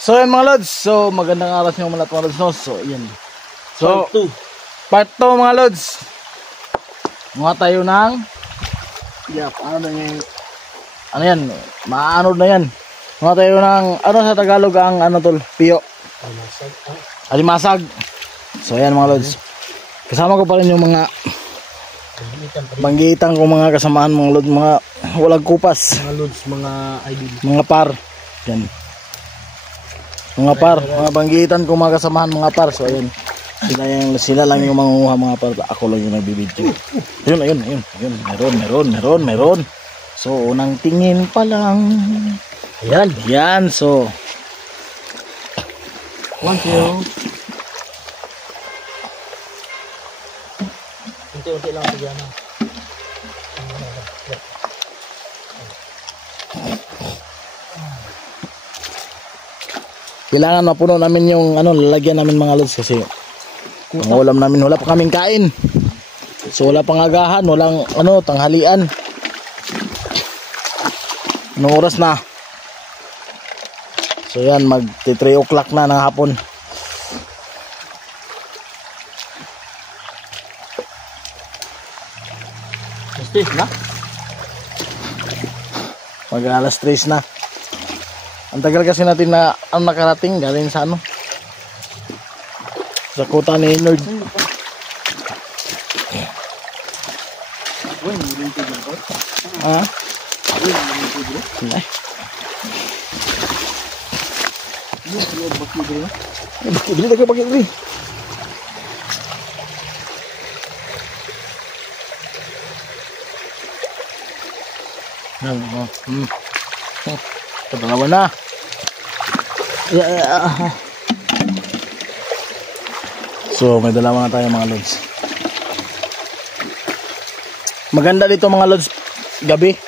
So yan mga lods, so magandang araw sa mga lods no. So yan. So part 2 mga lods. Mga tayo ng ano na yung ano yan, maanod na yan. Mga tayo ng ano sa Tagalog ang ano tol, piyo. Alimasag. So yan mga lods. Kasama ko pa rin yung mga banggitan ko mga kasamaan mga lods, mga walang kupas. Mga lods, mga idol. Mga par. Yan. Mga par, mga banggitan ko mga kasamahan mga par. So ayun. Sila lang yung mangunguha mga par. Ako lang yung nagbibidyo. Ayun. Meron. So unang tingin pa lang. Yan. So 1, 2. Unti-unti lang siya na. Kailangan mapuno namin yung ano, lalagyan namin mga lods kasi ang ulam namin wala pa kaming kain. So wala pang agahan, walang ano, tanghalian. Anong oras na? So yan, mag 3 o'clock na ng hapon. Na? Mag alas 3 na. Ang tagal kasi natin na ang nakarating galing sa ano, sa kota ni Nerd. Ha? Bakit dili? Dalawa na. So may dalawa na tayo mga lods. Maganda dito mga lods gabi.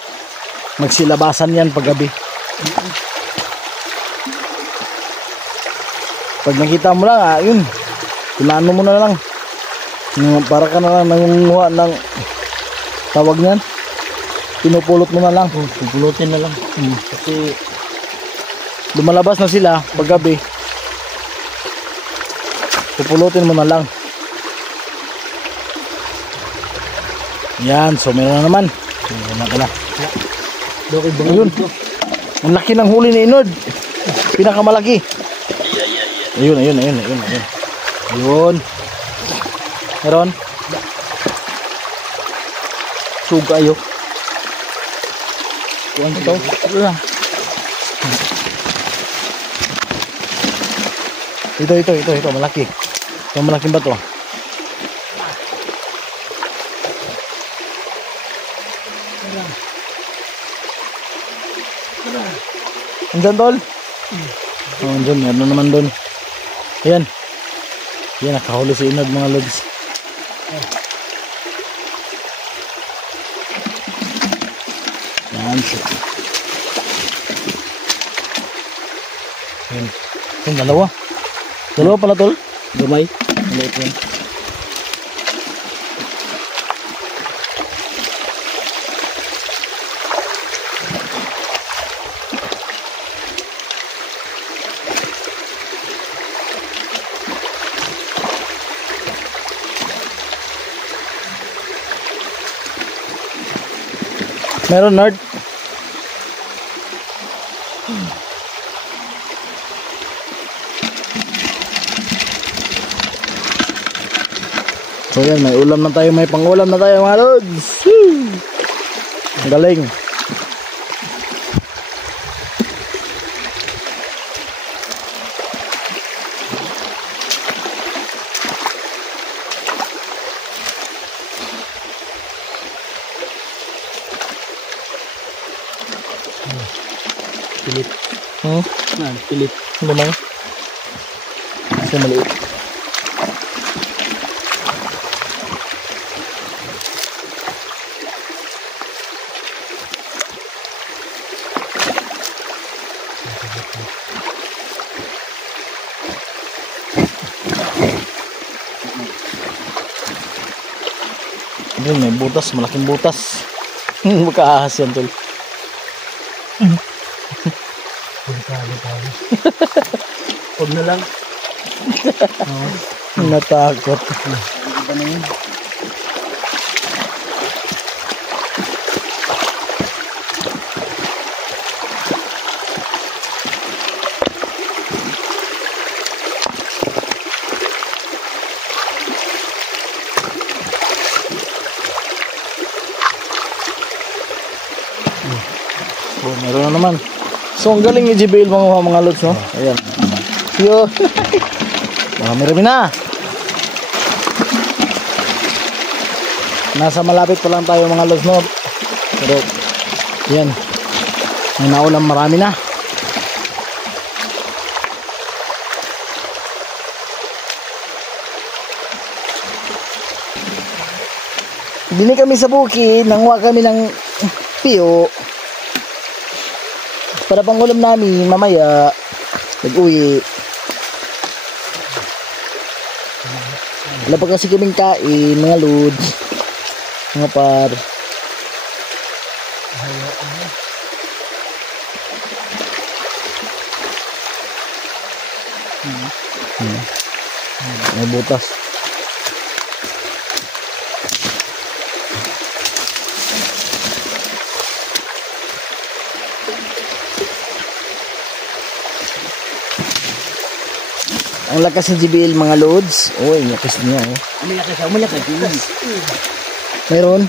Magsilabasan yan pag gabi. Pag nakita mo lang yun, pinano mo na lang. Para ka na lang nangunguha ng tawag niyan. Pinupulot mo na lang. Pupulutin na lang. Kasi lumalabas na sila pag gabi. Pupulutin mo na lang. Yan, so meron na naman. Ayun. Ang laki ng huli ni Inod. Pinakamalaki. Ayun. Meron. Sugayo. Kuwan ito. Ito, malaki. Yung malaking bato. Andyan tol? Andyan, meron naman doon. Ayan. Ayan, nakahuli si Inod mga lods. Ayan. Ayan, dalawa. Dalawa pala tol. Gamay. Maliit yan. Meron Nerd. So yan, may ulam na tayo, may pangulam na tayo mga lods. Ang galing. Pilit. Pilit. Ano naman? Kasi maliit. Ayun, may butas, malaking butas. Magkaahas yan tol. Sabi tayo. Huwag na lang. Oo. Natakot. Iba na yun. Oh, meron na naman. So, ang galing ni JBL mga lods, no? Ayan. Yo. Marami-rami na. Nasa malapit pa lang tayo mga lods, no? Pero, yan. May naulang marami na. Dini kami sa bukid, nanguha kami ng piyo. Para pang ulam namin mamaya pag-uwi. Wala pa kasi kaming kain, mga lods, mga par. May butas. Ang lakas ni JBL mga lods. Uy, lakas niya. Oh. Malakas. Meron?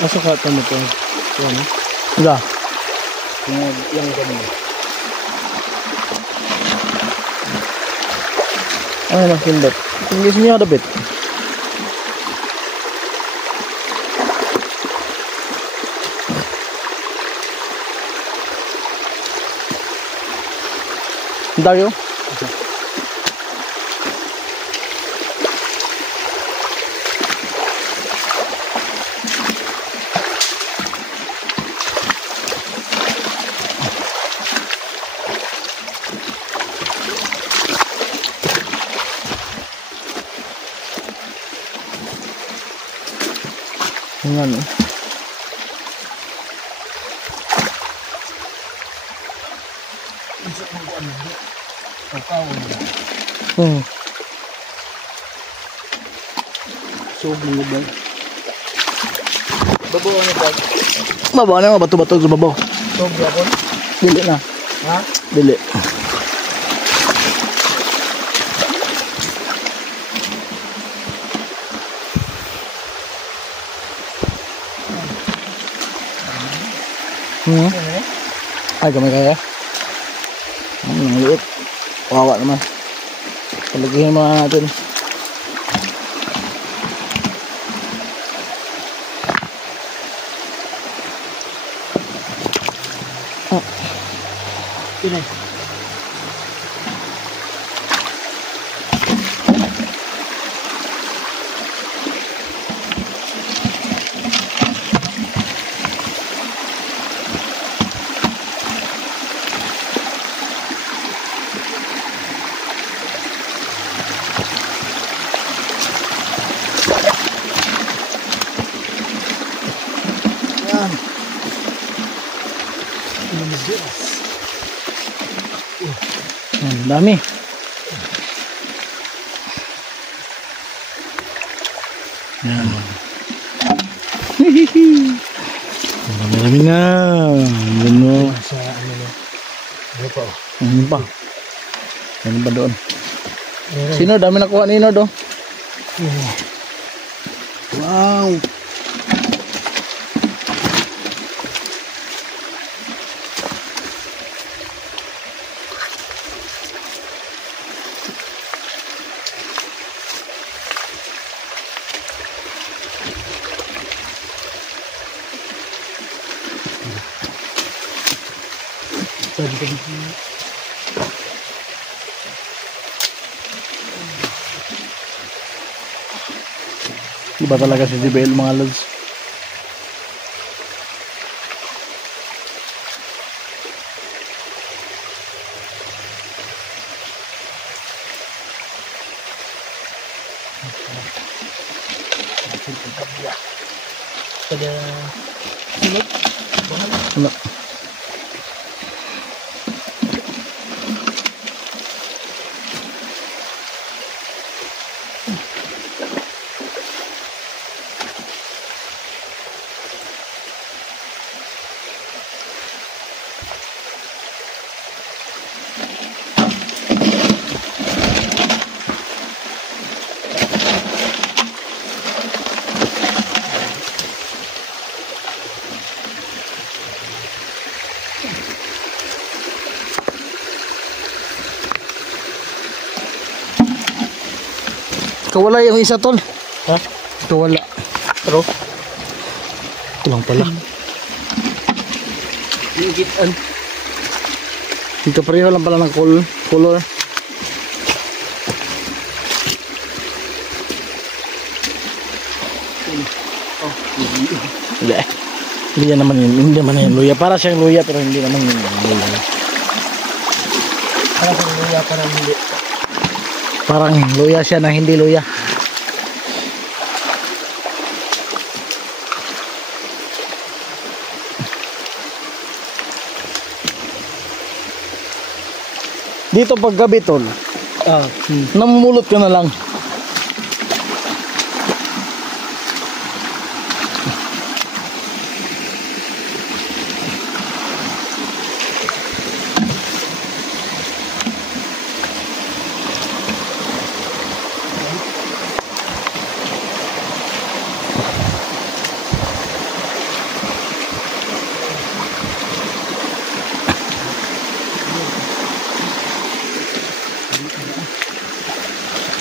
Asa ka ito mo ito? Yan. Wala. Yung ganun. Ay, nakindot. Tingis niya dapit. Dayo. Yan. Hmm. So, mga ba? Babaw ano ba? Babaw na mga bato-bato sa babaw. Sobra ko? Dili na. Ha? Dili. Hmm. Ay, gamay kaya. Ang liit. Wawa naman. Palagihin mo natin. Pinay. Yan. Ang dami. Yan. Marami na. Yan mo. Sa ano na. Ano pa? Ano pa? Ano pa doon? Sino? Dami nakuha ni Nod, oh. Wow. Iba talaga si JBL mga lods. Pada Ano? Kawala yung isa tol. ha? Kawala. Pero Ito lang pala. gigitan. Dito pareho lang pala ng color. Oh, Hindi. Hindi yan naman yun. Hindi naman yun luya. Para siyang luya pero hindi naman yun luya. para sa luya para hindi. Parang luya siya na hindi luya. Dito pag gabi tol, Ah, namumulot ka na lang.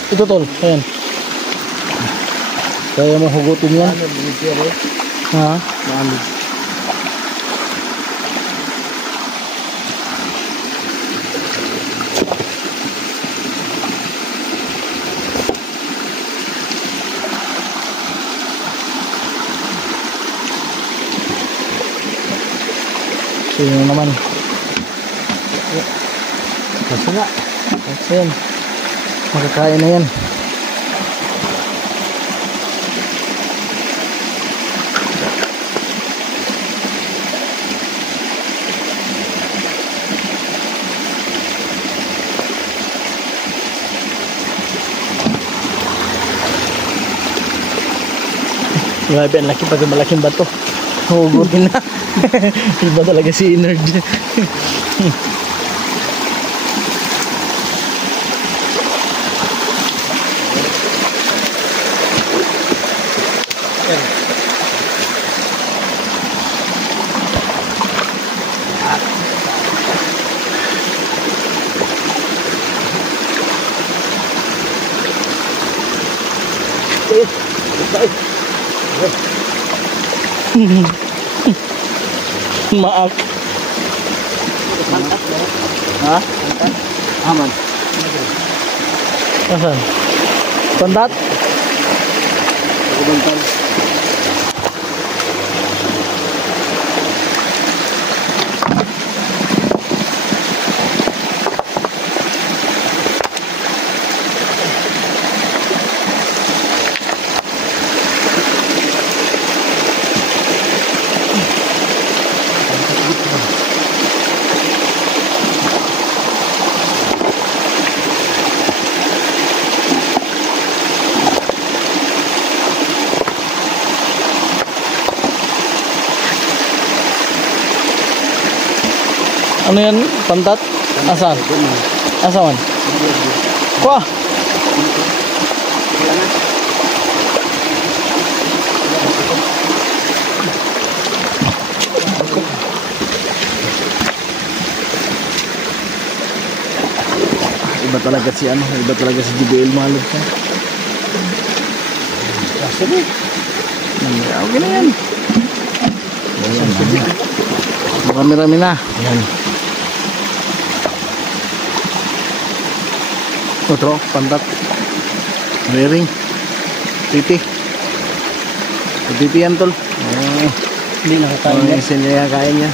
Ito tol, ayan. Kaya mo hugutin yan. ano binigyan eh? Ha? Ano? So yun naman. Kasi nga. Kasi yan. Makakain na yan. Grabe, ang laki pa sa malaking bato. Hugutin na. Iba talaga si Energy. Maak. Ha? Aman. Nasaan? Pandat? Ako bantal. Ano yan? Pantat? Asan? Asan? Wah! Iba talaga si ano, iba talaga si JBL Malog siya. Kasi ni. Okay na yan. Marami-rami na. Yan. Otro, pantat. Ring. Titi. BPM tol. Hindi nakakain yan. Hindi nakakain niya.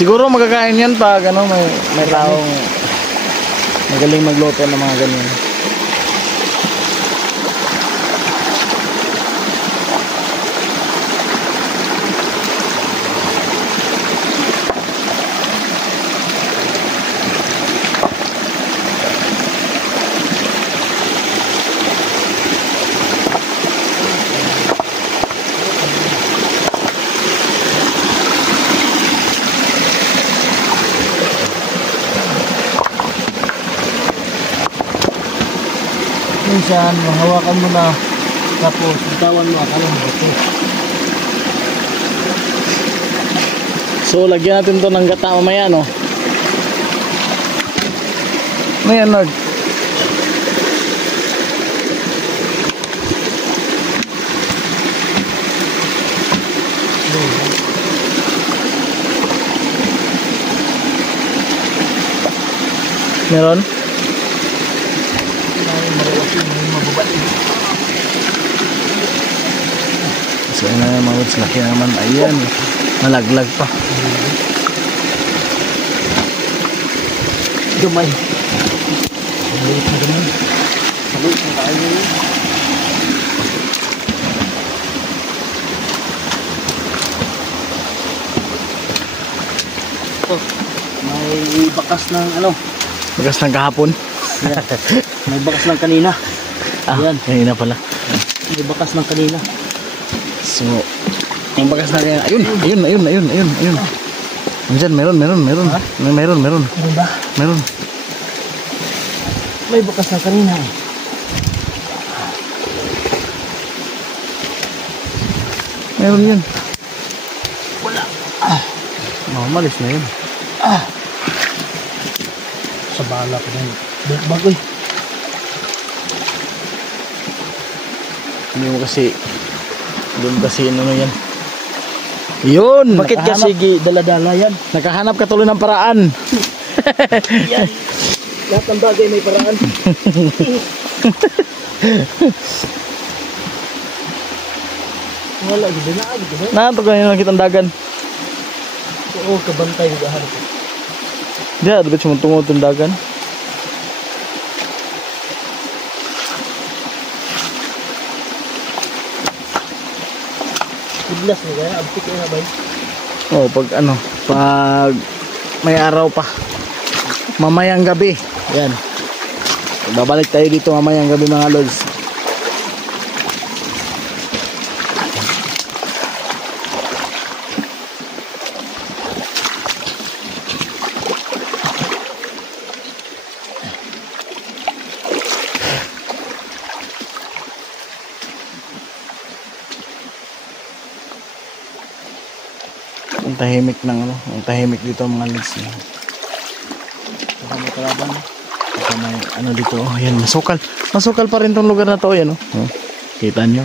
Siguro magkakain yan pag ano, may taong magaling magluto ng mga ganyan. Minsan, mahawakan mo na. Tapos, bitawan mo. Akala mo ito. So lagyan natin to ng gata mamaya, no? Ano yan, Lord? Meron? So yun na mga lods, laki naman. Ayan, malaglag pa. Dumay. Maliit na dumay. Maliit na tayo yun. May bakas ng ano. Bagas ng kahapon. May bakas ng kanina. Ayan. Kanina pala. May bakas ng kanina. So, ang bagas na kaya, ayun. Andiyan, meron. Ha? Meron. Ano ba? Meron. May bakas ng kanina. Meron yun. Wala. Malis na yun. Sa bala ko na yun. Bagoy. Hindi mo kasi, doon kasi ano yan. Yun! Bakit kasi dala-dala yan? Nakahanap ka tuloy ng paraan. Yan. Lahat ng bagay may paraan. Wala, ganda na. Nahanap ka nila kitang dagan. Oo, kabantay yung gahanap. Diyan, dapat sumutungod itong dagan. Iblas na kaya, abtik na ba? Oh, pag may araw pa. Mamayang gabi. Yan. Babalik tayo dito mamayang gabi mga lods. Ang tahimik ng ano, ang tahimik dito mga lods. Saka may kalaban. Saka may ano dito, oh, yan, masukal. Masukal pa rin tong lugar na to, yan oh. Oh, kita nyo.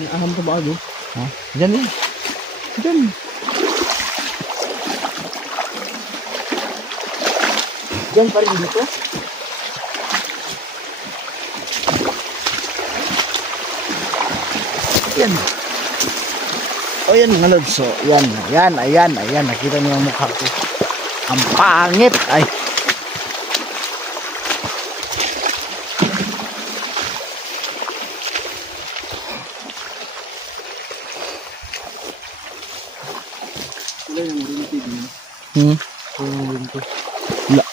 May aham ka ba ano? Ha? Diyan yan. Diyan. Diyan pa rin dito? Yan. O yan mga lods. So, ayan. Nakita niyo ang mukha ko. Ang pangit. Ay. Wala.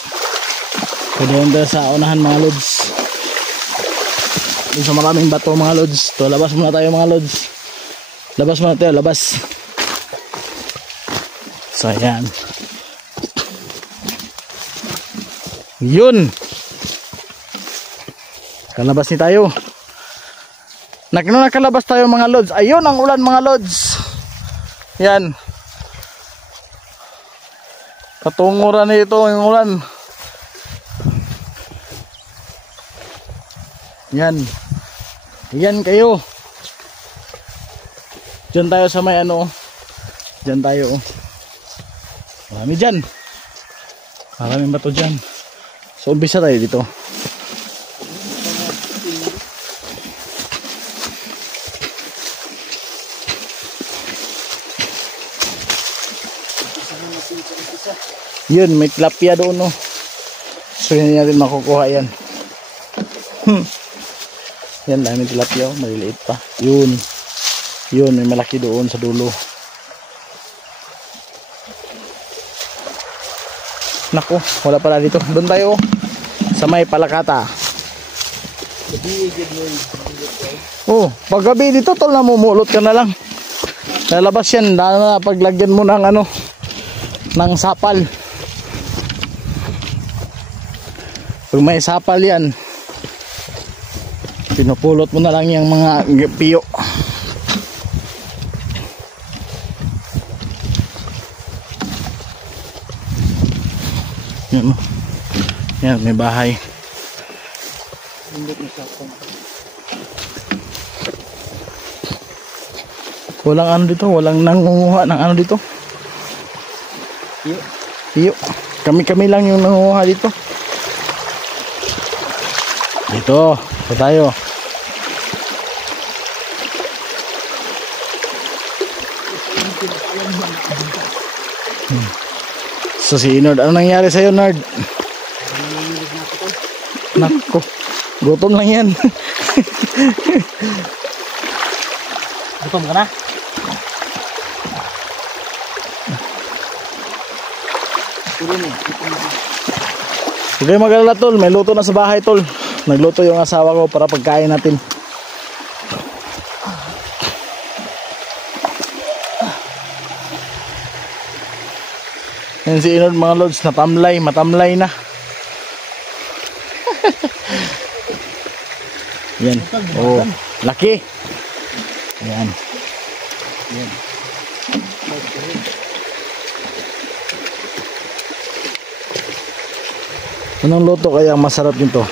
Pwede yung sa unahan mga lods. Doon sa maraming bato mga lods. To, labas muna tayo mga lods. Labas muna tayo, labas. So ayan. Yun. Kalabas ni tayo. Nakalabas tayo mga lods. Ayun ang ulan mga lods. Yan. Katunguran nito yung ulan. Yan. Yan kayo. Diyan tayo sa may ano. Diyan tayo. Marami dyan. Maraming bato dyan. So umpisa tayo dito. Yun, may tilapia doon, no. So, hindi natin makukuha yan. Yan, daming tilapia, oh. Maliliit pa. Yun. Yun, may malaki doon sa dulo. Naku, wala pala dito. Doon tayo, sa may Palakata. Oh, paggabi dito, tol, namumulot ka na lang. Lalabas yan, na paglagyan mo ng ano, ng sapal. Pag may sapal yan, pinupulot mo na lang yung mga piyo. Yan, yan, may bahay. Walang ano dito, walang nangunguha ng ano dito. Piyo. Kami lang yung nangunguha dito. Ito tayo. So si Nord, ano nangyari sa'yo, Nord? Nako, gutom lang yan. Gutom ka na? Sige, mag-alala, tol, may luto na sa bahay, tol. Nagluto yung asawa ko para pagkain natin. Yan si Inod, mga lods, matamlay na. Yan. Oh, laki. Yan. Yan. Anong luto kaya ang masarap nito?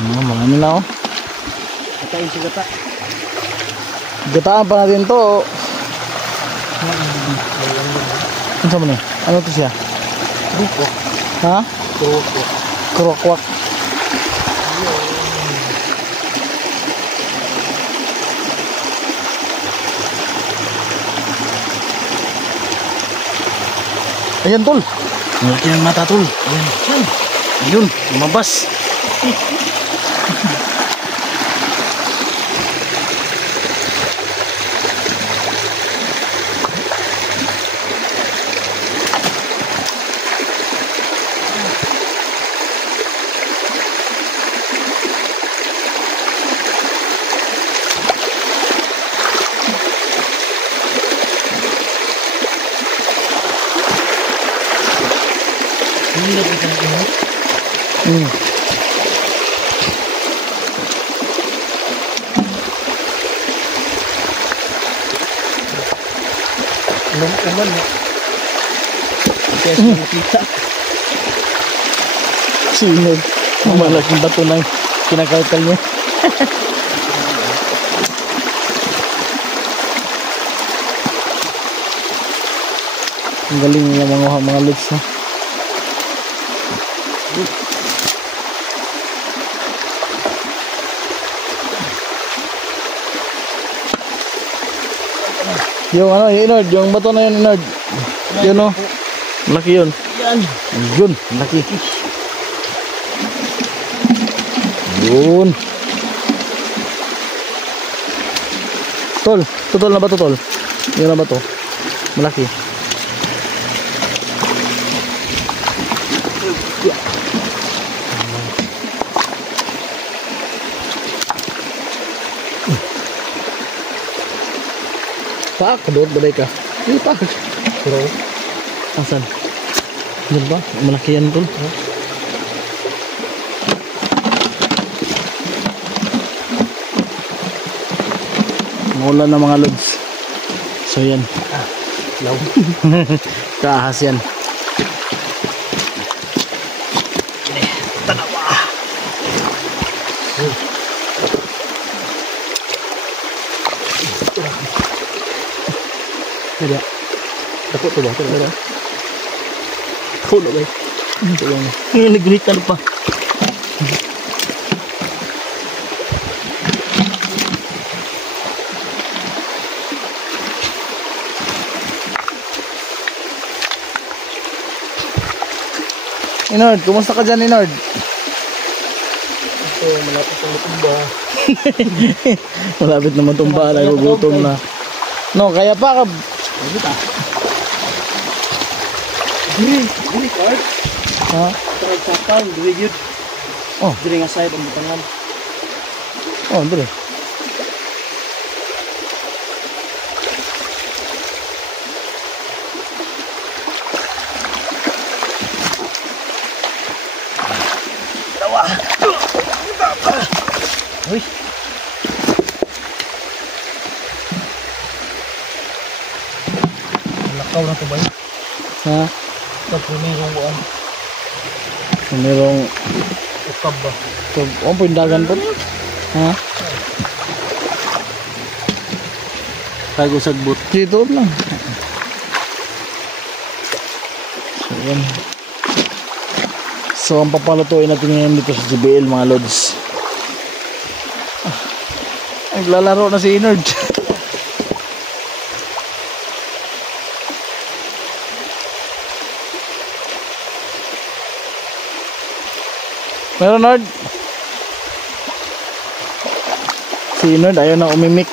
Marami na, oh. Katain si gata. Gataan pa natin to. Ano sa mga? Ano to siya? Buko. Ha? Buko. Krokwak. Ayan, tol. Malaki ng mata, tol. Ayan. Ayun, lumabas. Uman mo. Kasi nakita. Sinod. Malaking bato na kinakalkal niya. Ang galing nila mga lods, no? Yung ano, Inord, yung bato na yun, Inord. Yun, no? Laki yun. Yan. Yun, laki. Yun. Tol, tutol na ba to, tol? Yun na ba to? Malaki. Pak, doon balay ka. Hindi pak. Pero, asan? Doon ba? Malaki yan, tol. Maulan na mga lods. So yan. Law. Kaahas yan. Ada. Dapat tu bah, ada. Kau nak baik. Ini negeri kan lupa. Inord, kumusta ka dyan, Inord? Ito, malapit ang matumba. Malapit naman tumba, nagugutom na. No, kaya pa ka. Dili, Card. Ha? Tarag sa town, dili yun. Oh. Dili nga side ang butangan. Oh, dali. Uy. Lakaw na to ba yun? Ha? Tapos mayroong buwan. Merong Ukab ba? oh, pindagan po. Ha? Tago sagbot. Dito lang. So, yan. So, ang papalutuin natin ngayon dito sa JBL, mga lods. Naglalaro na si Inord. Meron, Nord? Si Inord ayaw na umimik.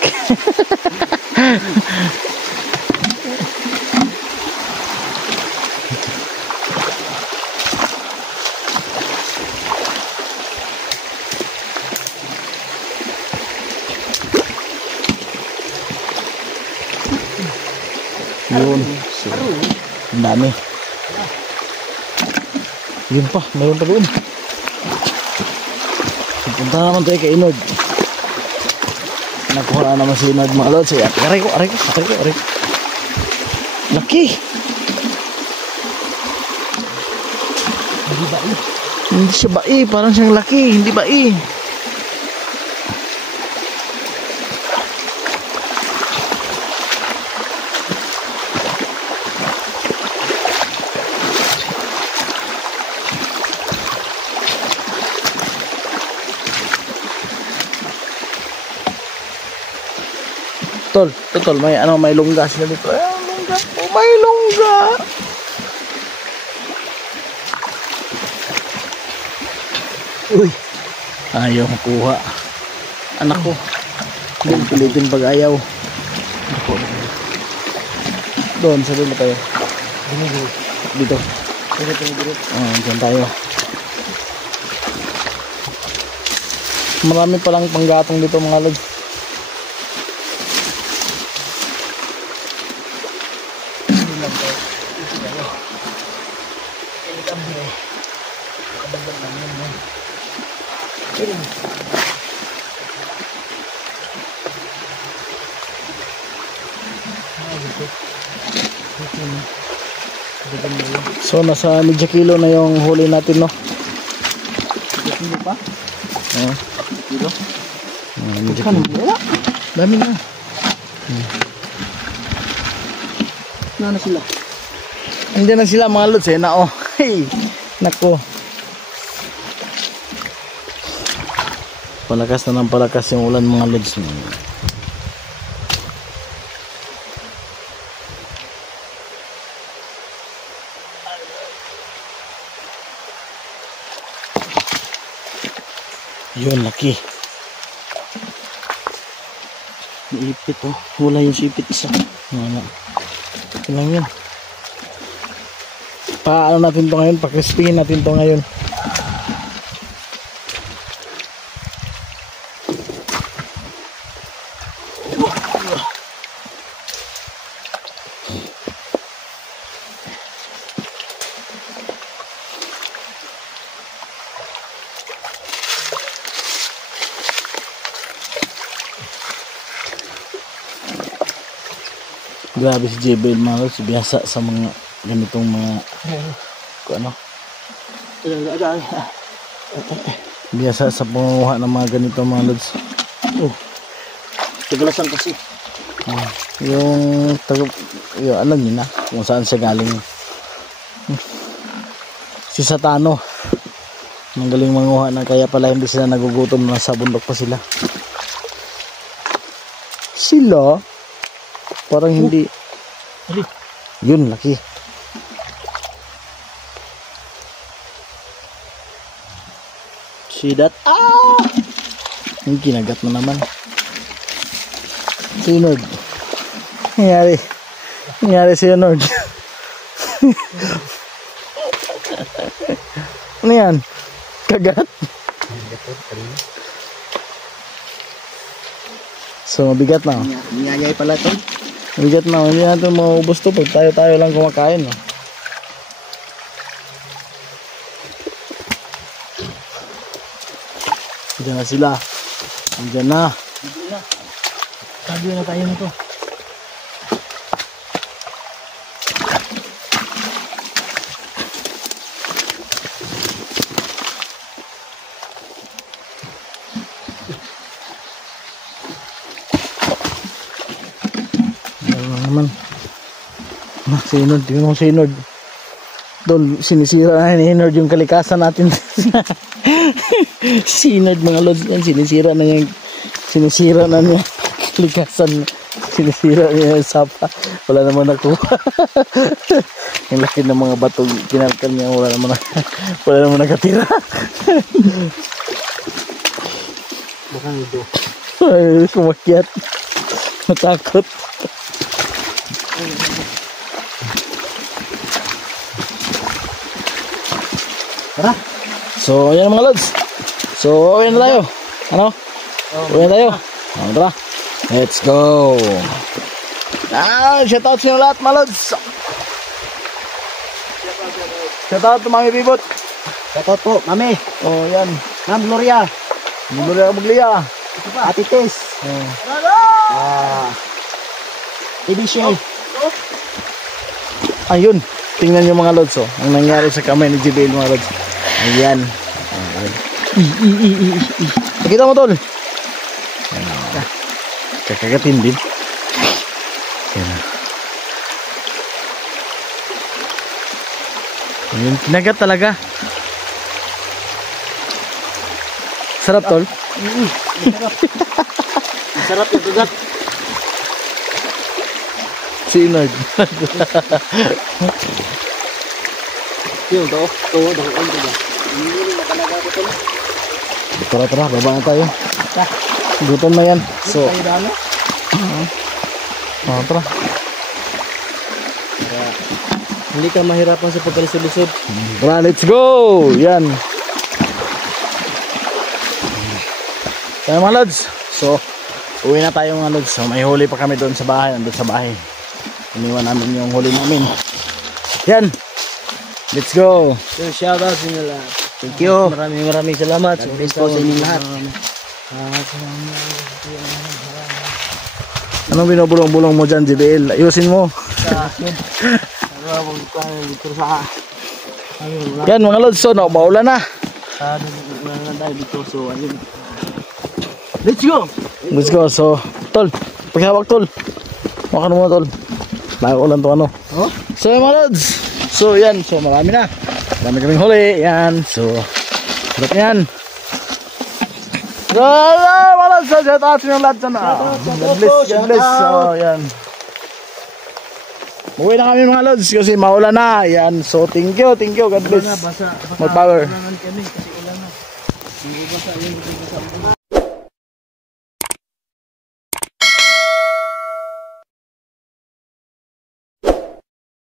Yun. So, ang dami. Yun pa, mayroon pa doon. Punta naman tayo kay Inord. Nakuha na naman si Inord, mga lods. Aray ko. Laki. Hindi ba eh? Hindi siya bai, parang siyang laki, hindi bai. Tol, may longga sila dito. Longga. Oh, may longga. Uy. Ayaw makuha. Anak ko. Doon pilitin pag ayaw. Doon, sa dulo tayo. Dito. Diyan tayo. Marami palang panggatong dito, mga lods. So nasa medyo kilo na yung huli natin, no? Hindi pa? Oo. Dito? Medyo Kano kilo. wala? Dami na. Na sila. Andiyan na sila, mga lods, na oh. Hey, nako. Palakas na ng palakas yung ulan, mga lods. Yun, laki. Ipit, oh. Wala yung sipit isa. Wala. Ito lang yun. Paano natin to ngayon? Pa-crispin natin to ngayon. Grabe si JBL, mga lods, biyasa sa mga ganitong mga ano, biyasa sa panguha ng mga ganitong mga lods. Tagalasan kasi. Yung alam niyo na kung saan siya galing. Si Satano ang galing manguha na, kaya pala hindi sila nagugutom, nasa bundok pa sila. Parang hindi. Yun, laki. See that? Yung kinagat na naman. Si Nord. Nangyari si Nord. Ano yan? Kagat? So mabigat na. Niyayay pala to. Mabigat na. Hindi natin maubos to pag tayo lang kumakain. No? Diyan na sila. Diyan na. Sabi na tayo nito. Naman. Sinod, tingnan mo sinod. Dol, sinisira na ni Nord yung kalikasan natin. Sinod mga lods yan, sinisira na niya kalikasan. Sinisira niya yung sapa. Wala naman nakuha. Yung laki ng mga batong kinarkan niya, wala naman nakatira. Baka nito. Ay, kumakyat. Matakot. Tara. So, ayan mga lods. So, uwi na tayo. Ano? Uwi na tayo. Tara. Let's go. Shoutout sa inyo lahat mga lods. Shoutout to Mami Bibot. Shoutout po, Mami. Oh, yan. Ma'am Gloria. Gloria Maglia. Ate Tess. TBC. Ayun. Tingnan nyo mga lods. Oh. Ang nangyari sa kamay ni JBL mga lods. Ayan. Nakita mo tol. Kakagatin din. Ayan. Kinagat talaga. Sarap tol. Sarap yung tugat. Sinod. Yung to. Dakuan ko ba? Hindi na talaga ko to. Tara, baba na tayo. Gutom na yan. So, tara. Hindi ka mahirapan sa pagkalusod-lusod. Tara, let's go! Yan. Kaya mga lods. So, uwi na tayo mga lods. So, may huli pa kami doon sa bahay. Andun sa bahay. Iniwan namin yung huli namin. Yan. Let's go. So, shoutout sa inyo lahat. Thank you. Maraming salamat. God bless po sa inyo lahat. Anong binubulong-bulong mo dyan, JBL? Ayusin mo. Yan mga lods. So, maulan na. Let's go. Let's go. So, tol. Paghawak, tol. Makan mo, tol. Nakaulan to ano. Oh? So, yung mga lods. So, yan. So, marami na. Marami kaming huli. Yan. So, harap yan. So, mga lods. So, shout out yung lahat dyan. God bless. So, yan. Uwi na kami mga lods kasi maulan na. Yan. So, thank you. God bless. More power. Kami kasi ulan na. Hindi basa yun.